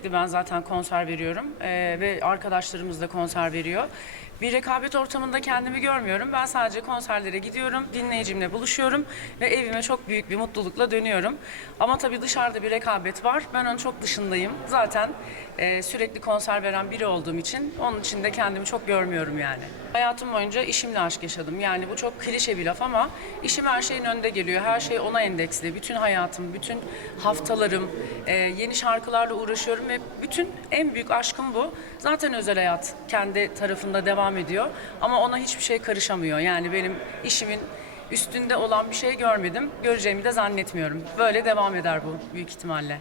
Sürekli ben zaten konser veriyorum Ee, ve arkadaşlarımız da konser veriyor. Bir rekabet ortamında kendimi görmüyorum. Ben sadece konserlere gidiyorum, dinleyicimle buluşuyorum ve evime çok büyük bir mutlulukla dönüyorum. Ama tabii dışarıda bir rekabet var. Ben onun çok dışındayım. Zaten e, sürekli konser veren biri olduğum için onun için de kendimi çok görmüyorum yani. Hayatım boyunca işimle aşk yaşadım. Yani bu çok klişe bir laf ama işim her şeyin önünde geliyor. Her şey ona endeksli. Bütün hayatım, bütün haftalarım, e, yeni şarkılarla uğraşıyorum ve bütün en büyük aşkım bu. Zaten özel hayat kendi tarafında devam ediyor ama ona hiçbir şey karışamıyor. Yani benim işimin üstünde olan bir şey görmedim. Göreceğimi de zannetmiyorum. Böyle devam eder bu büyük ihtimalle.